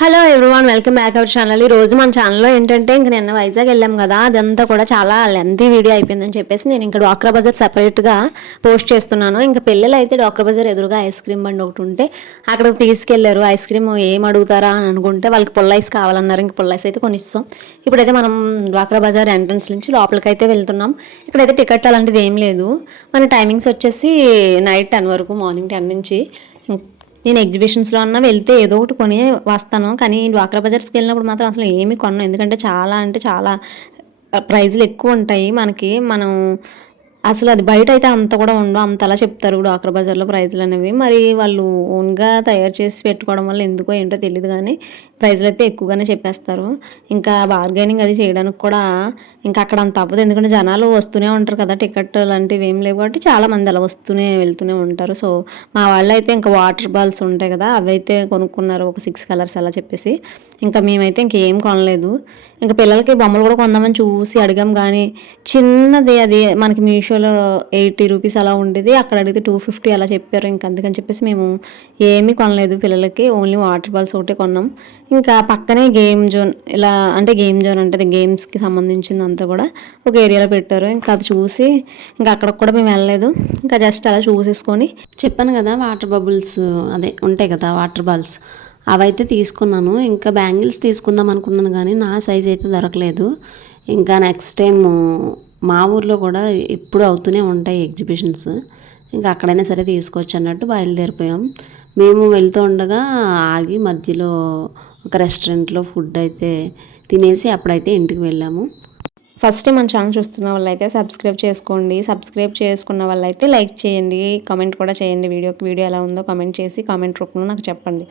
Hello everyone, welcome back our channel. ఈ రోజు మన ఛానల్లో ఏంటంటే ఇంక నిన్న వైజాగ్ వెళ్ళాం కదా, అదంతా కూడా చాలా లెంతీ వీడియో అయిపోయిందని చెప్పేసి నేను ఇంకా డ్వాక్రా బజార్ సెపరేట్గా పోస్ట్ చేస్తున్నాను. ఇంకా పిల్లలు అయితే డ్వాక్రా బజార్ ఎదురుగా ఐస్ క్రీమ్ బండి ఒకటి ఉంటే అక్కడికి తీసుకెళ్లారు. ఐస్ క్రీమ్ ఏం అడుగుతారా అని అనుకుంటే వాళ్ళకి పుల్ల ఐస్ కావాలన్నారు. ఇంక పుల్ల ఐస్ అయితే కొనిస్తాం. ఇప్పుడైతే మనం డ్వాక్రా బజార్ ఎంట్రన్స్ నుంచి లోపలికి అయితే వెళ్తున్నాం. ఇక్కడైతే టికెట్ అలాంటిది ఏం లేదు. మన టైమింగ్స్ వచ్చేసి నైట్ 10 వరకు, మార్నింగ్ 10 నుంచి. నేను ఎగ్జిబిషన్స్లో అన్నా వెళ్తే ఏదో ఒకటి కొని వస్తాను, కానీ డ్వాక్రా బజార్స్కి వెళ్ళినప్పుడు మాత్రం అసలు ఏమీ కొన్నాను. ఎందుకంటే చాలా అంటే చాలా ప్రైజ్లు ఎక్కువ ఉంటాయి మనకి. మనం అసలు అది బయట అయితే అంత కూడా ఉండవు, అంతలా చెప్తారు డ్వాక్రా బజార్లో ప్రైజ్లు అనేవి. మరి వాళ్ళు ఓన్గా తయారు చేసి పెట్టుకోవడం వల్ల ఎందుకో ఏంటో తెలియదు, కానీ ప్రైజ్లు అయితే ఎక్కువగానే చెప్పేస్తారు. ఇంకా బార్గెనింగ్ అది చేయడానికి కూడా ఇంకా అక్కడ అంత అవ్వదు, ఎందుకంటే జనాలు వస్తూనే ఉంటారు కదా, టికెట్ లాంటివి ఏం లేవు కాబట్టి చాలామంది అలా వస్తూనే వెళ్తూనే ఉంటారు. సో మా వాళ్ళు అయితే ఇంకా వాటర్ బాల్స్ ఉంటాయి కదా, అవి అయితే కొనుక్కున్నారు, ఒక 6 కలర్స్ అలా చెప్పేసి. ఇంకా మేమైతే ఇంకేం కొనలేదు. ఇంకా పిల్లలకి బొమ్మలు కూడా కొందామని చూసి అడిగాం, కానీ చిన్నది అది మనకి మీషోలో 80 రూపీస్ అలా ఉండేది, అక్కడ అడిగితే 250 అలా చెప్పారు. ఇంకా అందుకని చెప్పేసి మేము ఏమీ కొనలేదు పిల్లలకి, ఓన్లీ వాటర్ బాల్స్ ఒకటే కొన్నాం. ఇంకా పక్కనే గేమ్ జోన్, ఇలా అంటే గేమ్ జోన్ అంటే గేమ్స్కి సంబంధించింది అంతా కూడా ఒక ఏరియాలో పెట్టారు. ఇంకా అది చూసి ఇంకా అక్కడికి కూడా మేము వెళ్ళలేదు, ఇంకా జస్ట్ అలా చూసేసుకొని చెప్పాను కదా వాటర్ బబుల్స్ అదే ఉంటాయి కదా వాటర్ బాల్స్, అవైతే తీసుకున్నాను. ఇంకా బ్యాంగిల్స్ తీసుకుందాం అనుకున్నాను, కానీ నా సైజ్ అయితే దొరకలేదు. ఇంకా నెక్స్ట్ టైం మా ఊర్లో కూడా ఎప్పుడు అవుతూనే ఉంటాయి ఎగ్జిబిషన్స్, ఇంకా అక్కడైనా సరే తీసుకోవచ్చు అన్నట్టు బయలుదేరిపోయాం. మేము వెళ్తూ ఉండగా ఆగి మధ్యలో ఒక రెస్టారెంట్లో ఫుడ్ అయితే తినేసి అప్పుడైతే ఇంటికి వెళ్ళాము. ఫస్ట్ టైం మన ఛానల్ చూస్తున్న వాళ్ళైతే సబ్స్క్రైబ్ చేసుకోండి. సబ్స్క్రైబ్ చేసుకున్న వాళ్ళైతే లైక్ చేయండి, కామెంట్ కూడా చేయండి. వీడియో ఎలా ఉందో కామెంట్ చేసి కామెంట్ రూపంలో నాకు చెప్పండి.